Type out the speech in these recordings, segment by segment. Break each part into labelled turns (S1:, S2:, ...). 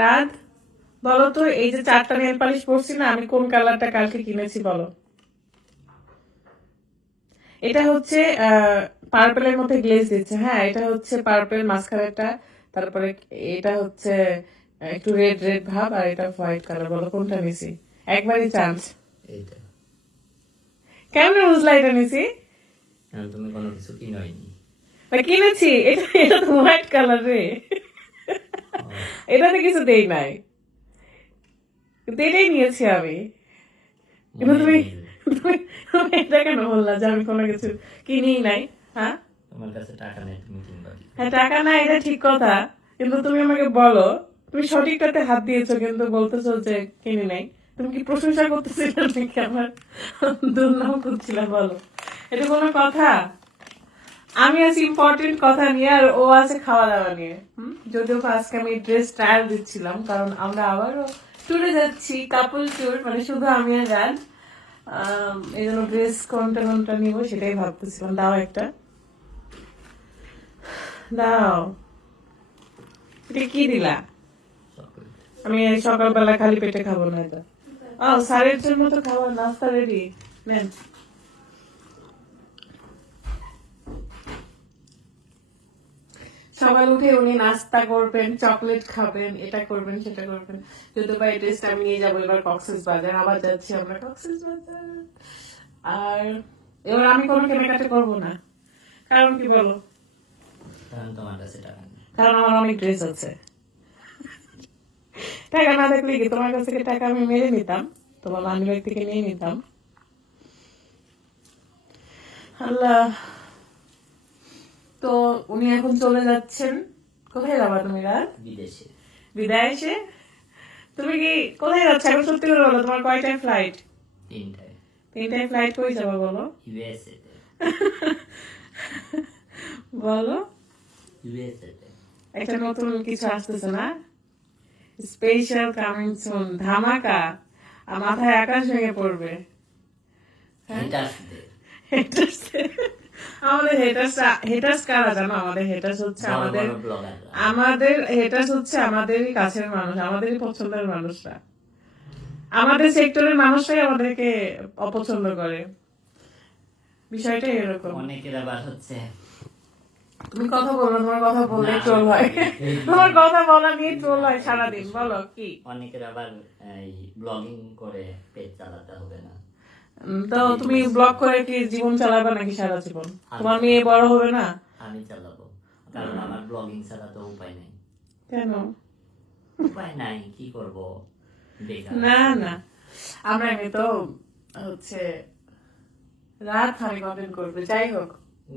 S1: রাত? বলো তো এই যে চারটা নেল পালিশ পরছি না আমি কোন কালারটা কালকে কিনেছি বলো। এটা হচ্ছে পার্পেলের মধ্যে গ্লেজ দিচ্ছে। হ্যাঁ এটা হচ্ছে পার্পেল মাস্কারাটা তারপরে এটা হচ্ছে একটু রেড রেড ভাব আর এটা হোয়াইট কালার। বলো কোনটা নিছি? একবারই চান্স। কেমন বুঝলা এটা নিছি?
S2: তুমি কোনো কিছু কিনোইনি।
S1: কিনেছি এটা এটা হোয়াইট কালার রে। এটাতে কিছু দেই নাই। কিন্তু এটাই নিয়েছি আমি। কিন্তু তুমি তুমি এটা কেন বললা যে আমি কোনো কিছু কিনি নাই হ্যাঁ?
S2: তোমার কাছে টাকা নেই তুমি কিনবা
S1: হ্যাঁ টাকা না এটা ঠিক কথা। কিন্তু তুমি আমাকে বলো তুমি সঠিকটাতে হাত দিয়েছ কিন্তু বলতেছো যে কিনি নাই। তুমি কি প্রশংসা করতেছিলে নাকি আমার? দুর্নাম করছিলাম বলো। এটা কোনো কথা? আমি আছি ইম্পর্টেন্ট কথা নিয়ে আর ও আছে খাওয়া দাওয়া নিয়ে যদিও আজকে আমি ড্রেস ট্রায়াল দিচ্ছিলাম কারণ আমরা আবারও ট্যুরে যাচ্ছি কাপল ট্যুর মানে শুধু আমি আর আম, এই জন্য ড্রেস কোনটা কোনটা নিবো সেটাই ভাবতেছিলাম। দাও একটা। দাও। এটা কি দিলা? আমি সকালবেলা খালি পেটে খাব না এটা। ও সাড়ের জন্য তো খাবার নাস্তা রেডি নেন। সকাল উঠে উনি নাস্তা করবেন চকলেট খাবেন এটা করবেন সেটা করবেন। যদি বা ড্রেসটা আমি নিয়ে যাব এবার কক্সেস বাজার আবার যাচ্ছি আমরা কক্সেস বাজার আর এবার আমি কোনো কেনাকাটা করব না। কারণ কি বলো?
S2: কারণ তোমার কাছে টাকা
S1: আমার অনেক ড্রেস আছে। টাকা না থাকলে কি তোমার কাছ থেকে টাকা আমি মেরে নিতাম? তোমার ব্যাগ থেকে নিয়ে নিতাম। আল্লাহ। তো উনি এখন চলে যাচ্ছেন। কোথায় যাবা তুমি রাত
S2: বিদেশে।
S1: এসে তুমি কি কোথায় যাচ্ছ? এখন সত্যি করে বলো তোমার কয়টায় ফ্লাইট
S2: তিনটায়।
S1: তিনটায় ফ্লাইট কই যাবা বলো?
S2: ইউএসএ
S1: বলো।
S2: ইউএসএ
S1: একটা নতুন কিছু আসতেছে না? স্পেশাল কামিং সুন ধামাকা। আর মাথায় আকাশ ভেঙে পড়বে।
S2: হেটার্সদের
S1: Haters- আমাদের হেটার্স হেটার্স কারা জানো? আমাদের হেটার্স হচ্ছে আমাদের আমাদের হেটার্স হচ্ছে আমাদেরই কাছের মানুষ আমাদেরই পছন্দের মানুষরা। আমাদের সেক্টরের মানুষরাই আমাদেরকে অপছন্দ করে। বিষয়টা এরকম।
S2: অনেকের আবার হচ্ছে
S1: তুমি কথা বলো তোমার কথা বললে ট্রোল হয়। তোমার কথা বলা নিয়ে ট্রোল হয় সারাদিন বলো কি?
S2: অনেকের আবার ব্লগিং করে চালাতে হবে না।
S1: তো তুমি ব্লগ করে কি জীবন চালাবে নাকি সারা জীবন? তোমার মেয়ে বড় হবে না?
S2: আমি চালাবো কারণ আমার ব্লগিং ছাড়া তো উপায় নেই।
S1: কেন?
S2: উপায় নাই কি করব?
S1: না না। আমরা এমনি তো হচ্ছে রাত খালি কন্টেন্ট করবে যাই হোক।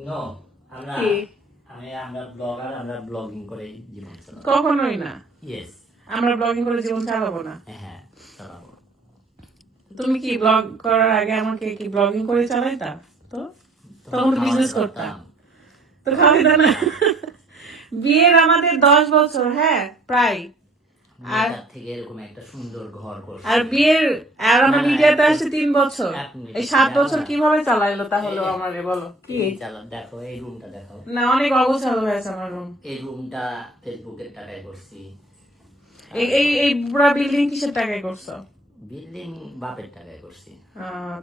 S2: নো আমরা আমি আমরা ব্লগার আমরা ব্লগিং করে জীবন চালাবো।
S1: কখনোই না?
S2: ইয়েস
S1: আমরা ব্লগিং করে জীবন চালাবো না।
S2: হ্যাঁ।
S1: তুমি কি ব্লগ করার আগে আমাকে কি ব্লগিং করে চালাইতা? তো তখন তো বিজনেস করতাম। তো খাওয়াই না। বিয়ের আমাদের দশ বছর হ্যাঁ প্রায়।
S2: আর থেকে এরকম একটা সুন্দর ঘর
S1: আর বিয়ের আর আমার মিডিয়াতে আসছে তিন বছর। এই সাত বছর কীভাবে চালাইলো তাহলে আমারে বলো? কি?
S2: চালা দেখো এই রুমটা দেখো
S1: না অনেক অগোছালো হয়েছে আমার রুম
S2: এই রুমটা ফেসবুকের টাকায় করছি।
S1: এই এই এই পুরা বিল্ডিং কিসের টাকায় করছ?
S2: বিল্ডিং বাপের টাকায় করছি।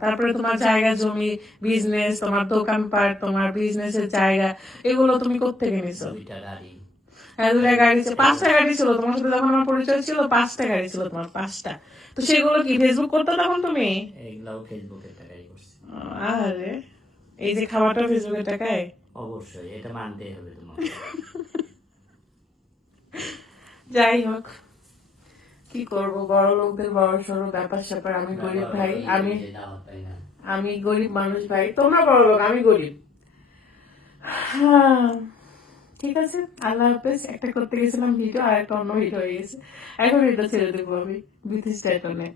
S1: তারপরে তোমার জায়গা জমি বিজনেস তোমার দোকানপাট তোমার বিজনেসের জায়গা এগুলো তুমি কোত্থেকে নিছো?
S2: দুইটা গাড়ি।
S1: হ্যাঁ, দুটা গাড়ি ছিল পাঁচটা গাড়ি ছিল তোমার সাথে যখন আমার পরিচয় ছিল পাঁচটা গাড়ি ছিল তোমার পাঁচটা। তো সেগুলো কি ফেসবুক করতো তখন তুমি?
S2: এগুলাও ফেসবুকের টাকায় করছি।
S1: আরে এই যে খাবারটা ফেসবুকের টাকায়?
S2: অবশ্যই এটা মানতেই হবে তোমার
S1: যাই হোক। কি করব? বড় লোকদের বড় সড়ো ব্যাপার স্যাপার আমি গরিব ভাই আমি আমি গরিব মানুষ ভাই তোমরা বড় লোক আমি গরিব। হ্যাঁ, ঠিক আছে আল্লাহ হাফেজ একটা করতে গেছিলাম ভিডিও আর একটা অন্য ভিডিও হয়ে গেছে। এখন এটা ছেড়ে দেবো আমি বিথিস টাইটনে